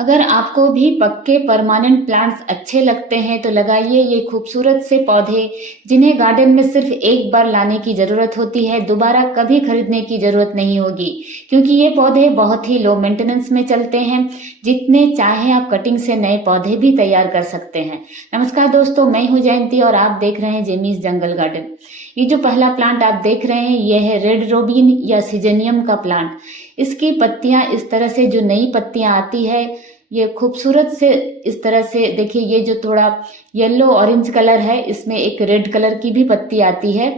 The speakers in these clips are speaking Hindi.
अगर आपको भी पक्के परमानेंट प्लांट्स अच्छे लगते हैं तो लगाइए ये खूबसूरत से पौधे, जिन्हें गार्डन में सिर्फ एक बार लाने की ज़रूरत होती है, दोबारा कभी खरीदने की ज़रूरत नहीं होगी, क्योंकि ये पौधे बहुत ही लो मेंटेनेंस में चलते हैं। जितने चाहें आप कटिंग से नए पौधे भी तैयार कर सकते हैं। नमस्कार दोस्तों, मैं हूँ जयंती और आप देख रहे हैं जेमीज जंगल गार्डन। ये जो पहला प्लांट आप देख रहे हैं ये है रेड रोबिन या सिजेनियम का प्लांट। इसकी पत्तियां इस तरह से, जो नई पत्तियां आती है, ये खूबसूरत से इस तरह से देखिए, ये जो थोड़ा येलो ऑरेंज कलर है, इसमें एक रेड कलर की भी पत्ती आती है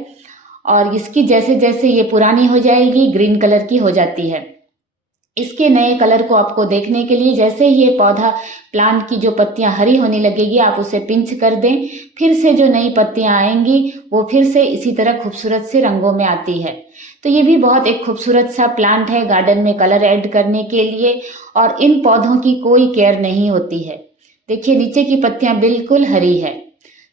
और इसकी जैसे जैसे ये पुरानी हो जाएगी ग्रीन कलर की हो जाती है। इसके नए कलर को आपको देखने के लिए, जैसे ही ये पौधा प्लांट की जो पत्तियां हरी होने लगेगी आप उसे पिंच कर दें, फिर से जो नई पत्तियां आएंगी वो फिर से इसी तरह खूबसूरत से रंगों में आती है। तो ये भी बहुत एक खूबसूरत सा प्लांट है गार्डन में कलर ऐड करने के लिए। और इन पौधों की कोई केयर नहीं होती है। देखिए नीचे की पत्तियां बिल्कुल हरी है।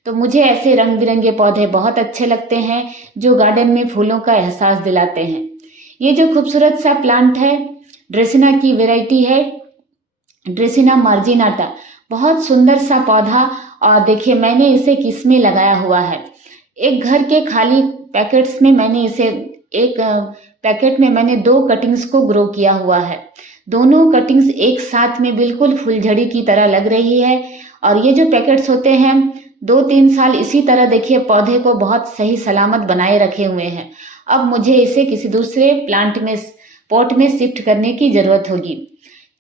तो मुझे ऐसे रंग बिरंगे पौधे बहुत अच्छे लगते हैं जो गार्डन में फूलों का एहसास दिलाते हैं। ये जो खूबसूरत सा प्लांट है, ड्रेसिना की वैरायटी है, ड्रेसिना मार्जिनाटा। बहुत सुंदर सा पौधा। और देखिए मैंने इसे किस में लगाया हुआ है। एक घर के खाली पैकेट्स में मैंने इसे, एक पैकेट में मैंने 2 कटिंग्स को ग्रो किया हुआ है। दोनों कटिंग्स एक साथ में बिल्कुल फुलझड़ी की तरह लग रही है। और ये जो पैकेट्स होते हैं 2-3 साल इसी तरह देखिए पौधे को बहुत सही सलामत बनाए रखे हुए हैं। अब मुझे इसे किसी दूसरे प्लांट में, पॉट में शिफ्ट करने की जरूरत होगी।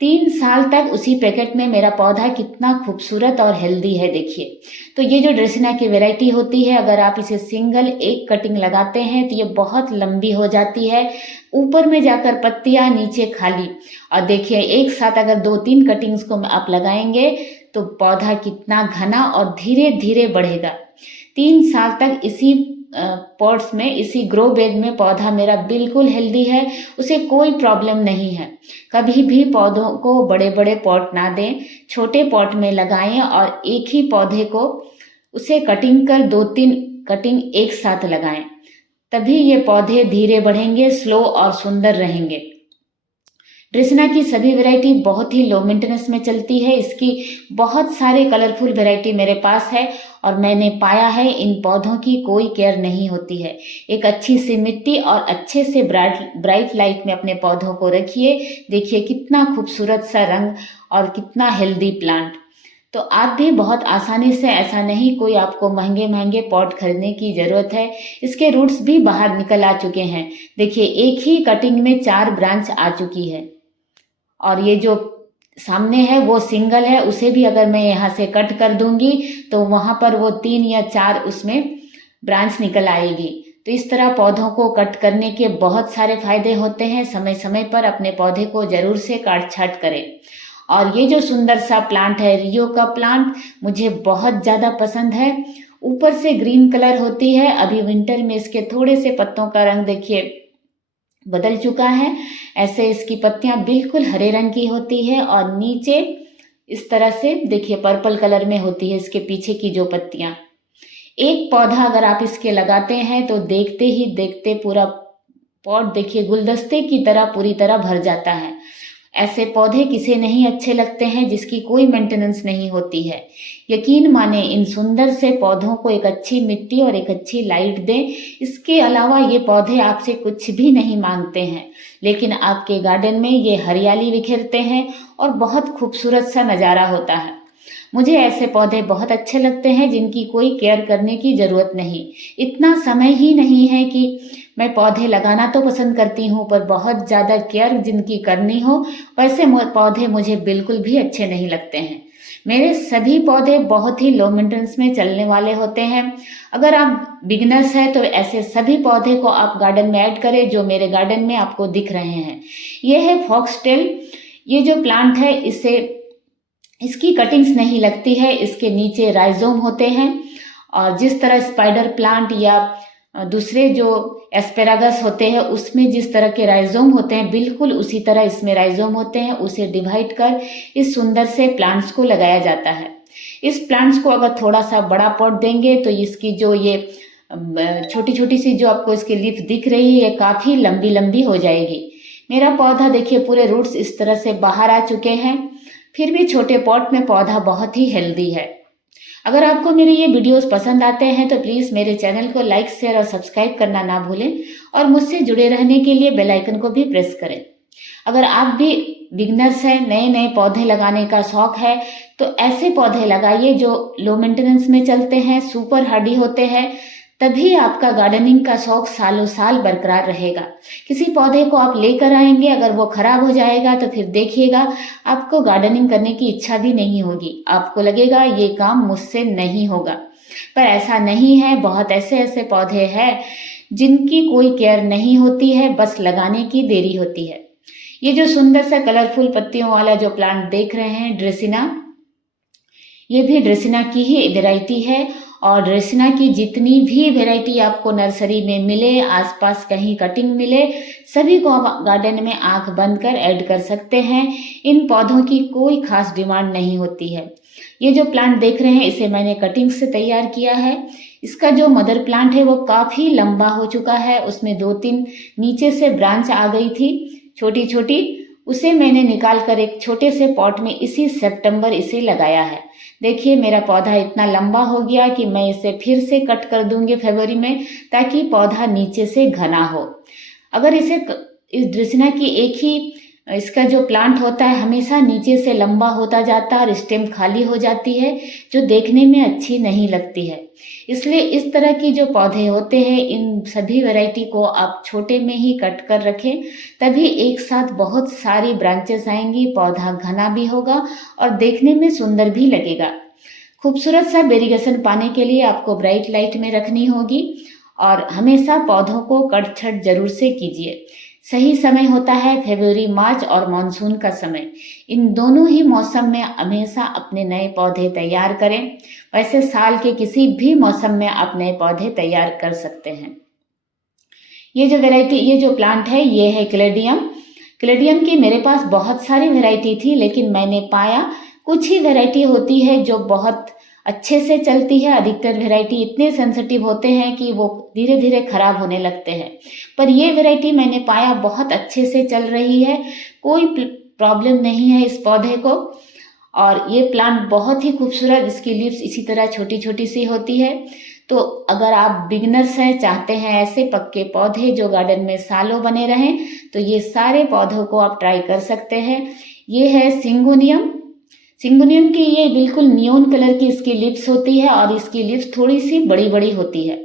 3 साल तक उसी पैकेट में मेरा पौधा कितना खूबसूरत और हेल्दी है देखिए। तो ये जो ड्रेसिना की वैरायटी होती है, अगर आप इसे सिंगल एक कटिंग लगाते हैं तो ये बहुत लंबी हो जाती है, ऊपर में जाकर पत्तियां, नीचे खाली। और देखिए एक साथ अगर 2-3 कटिंग्स को आप लगाएंगे तो पौधा कितना घना और धीरे धीरे बढ़ेगा। 3 साल तक इसी पॉट्स में, इसी ग्रो बैग में पौधा मेरा बिल्कुल हेल्दी है, उसे कोई प्रॉब्लम नहीं है। कभी भी पौधों को बड़े बड़े पॉट ना दें, छोटे पॉट में लगाएं और एक ही पौधे को उसे कटिंग कर 2-3 कटिंग एक साथ लगाएं, तभी ये पौधे धीरे बढ़ेंगे, स्लो और सुंदर रहेंगे। ड्रेसिना की सभी वैरायटी बहुत ही लो मेंटेनेंस में चलती है। इसकी बहुत सारे कलरफुल वैरायटी मेरे पास है और मैंने पाया है इन पौधों की कोई केयर नहीं होती है। एक अच्छी सी मिट्टी और अच्छे से ब्राइट लाइट में अपने पौधों को रखिए। देखिए कितना खूबसूरत सा रंग और कितना हेल्दी प्लांट। तो आप भी बहुत आसानी से, ऐसा नहीं कोई आपको महंगे महंगे पॉट खरीदने की ज़रूरत है। इसके रूट्स भी बाहर निकल आ चुके हैं। देखिए एक ही कटिंग में 4 ब्रांच आ चुकी है और ये जो सामने है वो सिंगल है, उसे भी अगर मैं यहाँ से कट कर दूंगी तो वहाँ पर वो 3 या 4 उसमें ब्रांच निकल आएगी। तो इस तरह पौधों को कट करने के बहुत सारे फायदे होते हैं। समय समय पर अपने पौधे को जरूर से काट छाट करें। और ये जो सुंदर सा प्लांट है, रियो का प्लांट, मुझे बहुत ज़्यादा पसंद है। ऊपर से ग्रीन कलर होती है, अभी विंटर में इसके थोड़े से पत्तों का रंग देखिए बदल चुका है। ऐसे इसकी पत्तियां बिल्कुल हरे रंग की होती है और नीचे इस तरह से देखिए पर्पल कलर में होती है इसके पीछे की जो पत्तियां। एक पौधा अगर आप इसके लगाते हैं तो देखते ही देखते पूरा पॉट देखिए गुलदस्ते की तरह पूरी तरह भर जाता है। ऐसे पौधे किसे नहीं अच्छे लगते हैं जिसकी कोई मेंटेनेंस नहीं होती है। यकीन माने इन सुंदर से पौधों को एक अच्छी मिट्टी और एक अच्छी लाइट दें। इसके अलावा ये पौधे आपसे कुछ भी नहीं मांगते हैं, लेकिन आपके गार्डन में ये हरियाली बिखेरते हैं और बहुत खूबसूरत सा नज़ारा होता है। मुझे ऐसे पौधे बहुत अच्छे लगते हैं जिनकी कोई केयर करने की ज़रूरत नहीं। इतना समय ही नहीं है कि मैं पौधे लगाना तो पसंद करती हूँ, पर बहुत ज़्यादा केयर जिनकी करनी हो, वैसे पौधे मुझे बिल्कुल भी अच्छे नहीं लगते हैं। मेरे सभी पौधे बहुत ही लो मेंटेनेंस में चलने वाले होते हैं। अगर आप बिगिनर्स हैं तो ऐसे सभी पौधे को आप गार्डन में ऐड करें जो मेरे गार्डन में आपको दिख रहे हैं। ये है फॉक्सटेल। ये जो प्लांट है इसकी कटिंग्स नहीं लगती है, इसके नीचे राइजोम होते हैं। और जिस तरह स्पाइडर प्लांट या दूसरे जो एस्पेरागस होते हैं उसमें जिस तरह के राइजोम होते हैं, बिल्कुल उसी तरह इसमें राइजोम होते हैं। उसे डिवाइड कर इस सुंदर से प्लांट्स को लगाया जाता है। इस प्लांट्स को अगर थोड़ा सा बड़ा पॉट देंगे तो इसकी जो ये छोटी छोटी सी जो आपको इसकी लीफ दिख रही है काफ़ी लंबी लंबी हो जाएगी। मेरा पौधा देखिए पूरे रूट्स इस तरह से बाहर आ चुके हैं। फिर भी छोटे पॉट में पौधा बहुत ही हेल्दी है। अगर आपको मेरे ये वीडियोस पसंद आते हैं तो प्लीज़ मेरे चैनल को लाइक, शेयर और सब्सक्राइब करना ना भूलें और मुझसे जुड़े रहने के लिए बेल आइकन को भी प्रेस करें। अगर आप भी बिगनर्स हैं, नए नए पौधे लगाने का शौक है, तो ऐसे पौधे लगाइए जो लो मेंटेनेंस में चलते हैं, सुपर हार्डी होते हैं। तभी आपका गार्डनिंग का शौक सालों साल बरकरार रहेगा। किसी पौधे को आप लेकर आएंगे, अगर वो खराब हो जाएगा तो फिर देखिएगा आपको गार्डनिंग करने की इच्छा भी नहीं होगी। आपको लगेगा ये काम मुझसे नहीं होगा, पर ऐसा नहीं है। बहुत ऐसे ऐसे पौधे हैं जिनकी कोई केयर नहीं होती है, बस लगाने की देरी होती है। ये जो सुंदर सा कलरफुल पत्तियों वाला जो प्लांट देख रहे हैं, ड्रेसिना, ये भी ड्रेसिना की ही वैरायटी है। और ड्रेसिना की जितनी भी वैरायटी आपको नर्सरी में मिले, आसपास कहीं कटिंग मिले, सभी को आप गार्डन में आंख बंद कर ऐड कर सकते हैं। इन पौधों की कोई खास डिमांड नहीं होती है। ये जो प्लांट देख रहे हैं, इसे मैंने कटिंग से तैयार किया है। इसका जो मदर प्लांट है वो काफ़ी लंबा हो चुका है, उसमें 2-3 नीचे से ब्रांच आ गई थी छोटी छोटी, उसे मैंने निकाल कर एक छोटे से पॉट में इसी सितंबर इसे लगाया है। देखिए मेरा पौधा इतना लंबा हो गया कि मैं इसे फिर से कट कर दूंगी फरवरी में, ताकि पौधा नीचे से घना हो। अगर इस ड्रेसिना की एक ही इसका जो प्लांट होता है हमेशा नीचे से लंबा होता जाता है और स्टेम खाली हो जाती है, जो देखने में अच्छी नहीं लगती है। इसलिए इस तरह की जो पौधे होते हैं, इन सभी वैरायटी को आप छोटे में ही कट कर रखें, तभी एक साथ बहुत सारी ब्रांचेस आएंगी, पौधा घना भी होगा और देखने में सुंदर भी लगेगा। खूबसूरत सा वेरिगेशन पाने के लिए आपको ब्राइट लाइट में रखनी होगी और हमेशा पौधों को कट-छट जरूर से कीजिए। सही समय होता है फरवरी, मार्च और मानसून का समय। इन दोनों ही मौसम में हमेशा अपने नए पौधे तैयार करें। वैसे साल के किसी भी मौसम में आप नए पौधे तैयार कर सकते हैं। ये जो प्लांट है, ये है क्लेडियम। क्लेडियम की मेरे पास बहुत सारी वैरायटी थी, लेकिन मैंने पाया कुछ ही वैरायटी होती है जो बहुत अच्छे से चलती है। अधिकतर वैरायटी इतने सेंसिटिव होते हैं कि वो धीरे धीरे खराब होने लगते हैं, पर ये वैरायटी मैंने पाया बहुत अच्छे से चल रही है, कोई प्रॉब्लम नहीं है इस पौधे को। और ये प्लांट बहुत ही खूबसूरत, इसकी लीव्स इसी तरह छोटी छोटी सी होती है। तो अगर आप बिगनर्स हैं, चाहते हैं ऐसे पक्के पौधे जो गार्डन में सालों बने रहें, तो ये सारे पौधों को आप ट्राई कर सकते हैं। ये है सिंगोनियम। सिंगोनियम की ये बिल्कुल नियोन कलर की इसकी लिप्स होती है और इसकी लिप्स थोड़ी सी बड़ी बड़ी होती है।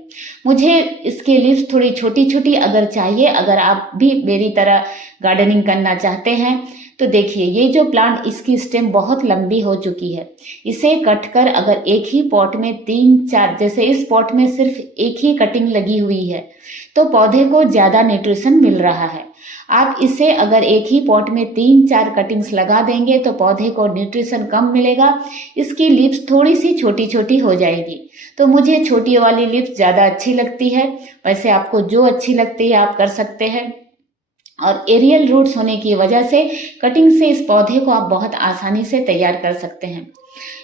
मुझे इसकी लिप्स थोड़ी छोटी छोटी अगर चाहिए, अगर आप भी मेरी तरह गार्डनिंग करना चाहते हैं तो देखिए ये जो प्लांट, इसकी स्टेम बहुत लंबी हो चुकी है। इसे कट कर अगर एक ही पॉट में 3-4, जैसे इस पॉट में सिर्फ एक ही कटिंग लगी हुई है, तो पौधे को ज़्यादा न्यूट्रिशन मिल रहा है। आप इसे अगर एक ही पॉट में 3-4 कटिंग्स लगा देंगे तो पौधे को न्यूट्रिशन कम मिलेगा, इसकी लिप्स थोड़ी सी छोटी छोटी हो जाएगी। तो मुझे छोटी वाली लिप्स ज़्यादा अच्छी लगती है। वैसे आपको जो अच्छी लगती है आप कर सकते हैं। और एरियल रूट्स होने की वजह से कटिंग से इस पौधे को आप बहुत आसानी से तैयार कर सकते हैं।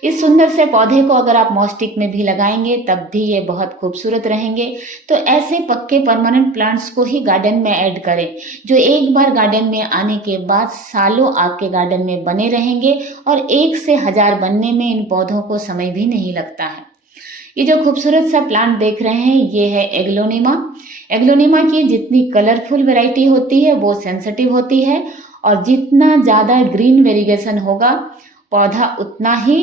इस सुंदर से पौधे को अगर आप मॉस्टिक में भी लगाएंगे तब भी ये बहुत खूबसूरत रहेंगे। तो ऐसे पक्के परमानेंट प्लांट्स को ही गार्डन में ऐड करें, जो एक बार गार्डन में आने के बाद सालों आपके गार्डन में बने रहेंगे और 1 से 1000 बनने में इन पौधों को समय भी नहीं लगता है। ये जो खूबसूरत सा प्लांट देख रहे हैं, ये है एग्लोनिमा। एग्लोनिमा की जितनी कलरफुल वैरायटी होती है वो सेंसिटिव होती है, और जितना ज़्यादा ग्रीन वेरिगेशन होगा पौधा उतना ही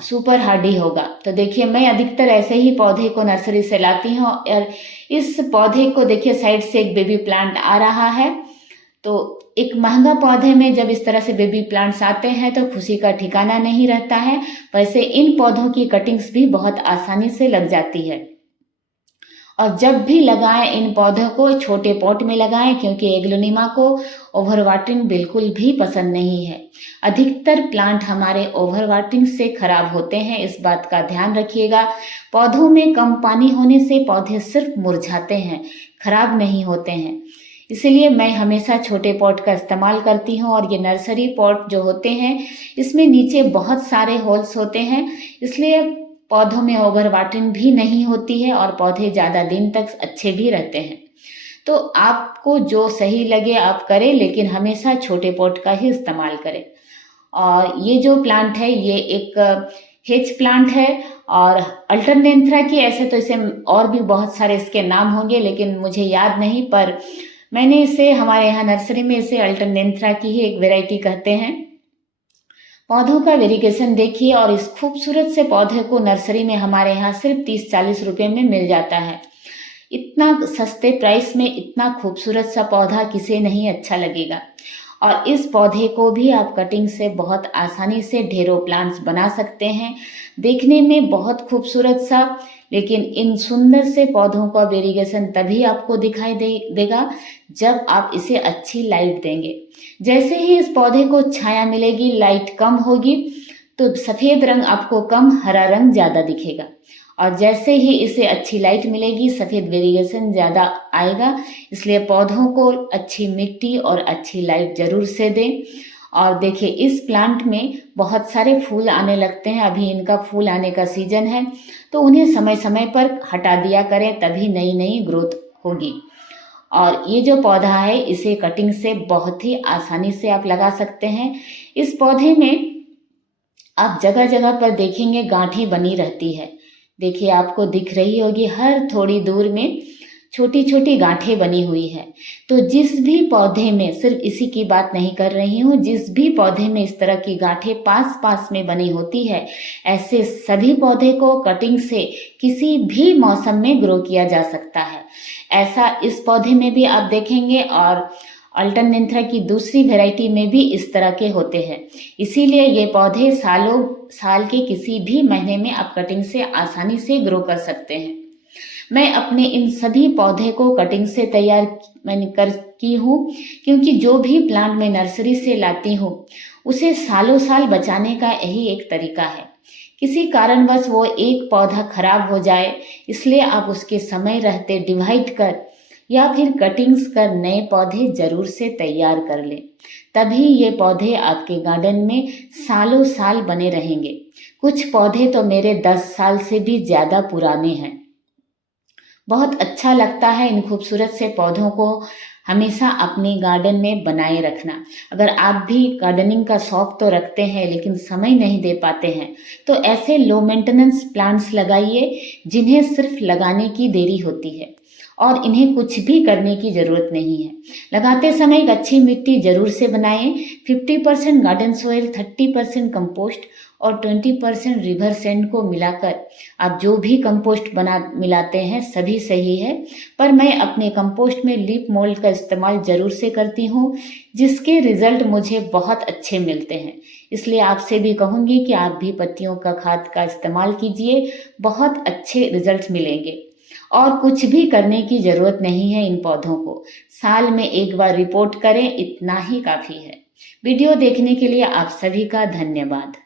सुपर हार्डी होगा। तो देखिए मैं अधिकतर ऐसे ही पौधे को नर्सरी से लाती हूँ। और इस पौधे को देखिए साइड से एक बेबी प्लांट आ रहा है। तो एक महंगा पौधे में जब इस तरह से बेबी प्लांट्स आते हैं तो खुशी का ठिकाना नहीं रहता है। वैसे इन पौधों की कटिंग्स भी बहुत आसानी से लग जाती है। और जब भी लगाएं इन पौधों को छोटे पॉट में लगाएं, क्योंकि एग्लोनिमा को ओवर वाटरिंग बिल्कुल भी पसंद नहीं है। अधिकतर प्लांट हमारे ओवर वाटरिंग से खराब होते हैं, इस बात का ध्यान रखिएगा। पौधों में कम पानी होने से पौधे सिर्फ मुरझाते हैं, खराब नहीं होते हैं। इसलिए मैं हमेशा छोटे पॉट का इस्तेमाल करती हूँ। और ये नर्सरी पॉट जो होते हैं इसमें नीचे बहुत सारे होल्स होते हैं, इसलिए पौधों में ओवर वाटरिंग भी नहीं होती है और पौधे ज़्यादा दिन तक अच्छे भी रहते हैं। तो आपको जो सही लगे आप करें, लेकिन हमेशा छोटे पॉट का ही इस्तेमाल करें। और ये जो प्लांट है ये एक हेज प्लांट है और अल्टरनेंथ्रा की, ऐसे तो इसे और भी बहुत सारे इसके नाम होंगे लेकिन मुझे याद नहीं, पर मैंने इसे हमारे यहाँ नर्सरी में इसे अल्टरनेंथ्रा की ही एक वैरायटी कहते हैं। पौधों का वेरिगेशन देखिए और इस खूबसूरत से पौधे को नर्सरी में हमारे यहाँ सिर्फ 30-40 रुपए में मिल जाता है। इतना सस्ते प्राइस में इतना खूबसूरत सा पौधा किसे नहीं अच्छा लगेगा। और इस पौधे को भी आप कटिंग से बहुत आसानी से ढेरों प्लांट्स बना सकते हैं, देखने में बहुत खूबसूरत सा। लेकिन इन सुंदर से पौधों का वेरिगेशन तभी आपको दिखाई देगा जब आप इसे अच्छी लाइट देंगे। जैसे ही इस पौधे को छाया मिलेगी, लाइट कम होगी, तो सफ़ेद रंग आपको कम, हरा रंग ज़्यादा दिखेगा। और जैसे ही इसे अच्छी लाइट मिलेगी, सफ़ेद वेरिएशन ज़्यादा आएगा। इसलिए पौधों को अच्छी मिट्टी और अच्छी लाइट ज़रूर से दें। और देखिए इस प्लांट में बहुत सारे फूल आने लगते हैं, अभी इनका फूल आने का सीजन है, तो उन्हें समय समय पर हटा दिया करें, तभी नई नई ग्रोथ होगी। और ये जो पौधा है इसे कटिंग से बहुत ही आसानी से आप लगा सकते हैं। इस पौधे में आप जगह जगह पर देखेंगे गांठें बनी रहती है। देखिए आपको दिख रही होगी, हर थोड़ी दूर में छोटी छोटी गांठें बनी हुई है। तो जिस भी पौधे में, सिर्फ इसी की बात नहीं कर रही हूँ, जिस भी पौधे में इस तरह की गांठें पास पास में बनी होती है, ऐसे सभी पौधे को कटिंग से किसी भी मौसम में ग्रो किया जा सकता है। ऐसा इस पौधे में भी आप देखेंगे और अल्टरनेंथ्रा की दूसरी वैरायटी में भी इस तरह के होते हैं। इसीलिए ये पौधे साल के किसी भी महीने में आप कटिंग से आसानी से ग्रो कर सकते हैं। मैं अपने इन सभी पौधे को कटिंग से तैयार की हूँ, क्योंकि जो भी प्लांट मैं नर्सरी से लाती हूँ उसे सालों साल बचाने का यही एक तरीका है। किसी कारणवश वो एक पौधा खराब हो जाए, इसलिए आप उसके समय रहते डिवाइड कर या फिर कटिंग्स कर नए पौधे जरूर से तैयार कर लें, तभी ये पौधे आपके गार्डन में सालों साल बने रहेंगे। कुछ पौधे तो मेरे 10 साल से भी ज़्यादा पुराने हैं। बहुत अच्छा लगता है इन खूबसूरत से पौधों को हमेशा अपने गार्डन में बनाए रखना। अगर आप भी गार्डनिंग का शौक तो रखते हैं लेकिन समय नहीं दे पाते हैं, तो ऐसे लो मेंटेनेंस प्लांट्स लगाइए जिन्हें सिर्फ लगाने की देरी होती है और इन्हें कुछ भी करने की ज़रूरत नहीं है। लगाते समय एक अच्छी मिट्टी ज़रूर से बनाएं। 50% गार्डन सॉइल, 30% कंपोस्ट और 20% रिवर सैंड को मिलाकर आप जो भी कंपोस्ट मिलाते हैं सभी सही है, पर मैं अपने कंपोस्ट में लीफ मोल्ड का इस्तेमाल ज़रूर से करती हूँ, जिसके रिजल्ट मुझे बहुत अच्छे मिलते हैं। इसलिए आपसे भी कहूँगी कि आप भी पत्तियों का खाद का इस्तेमाल कीजिए, बहुत अच्छे रिजल्ट मिलेंगे। और कुछ भी करने की ज़रूरत नहीं है इन पौधों को, साल में एक बार रिपोर्ट करें, इतना ही काफ़ी है। वीडियो देखने के लिए आप सभी का धन्यवाद।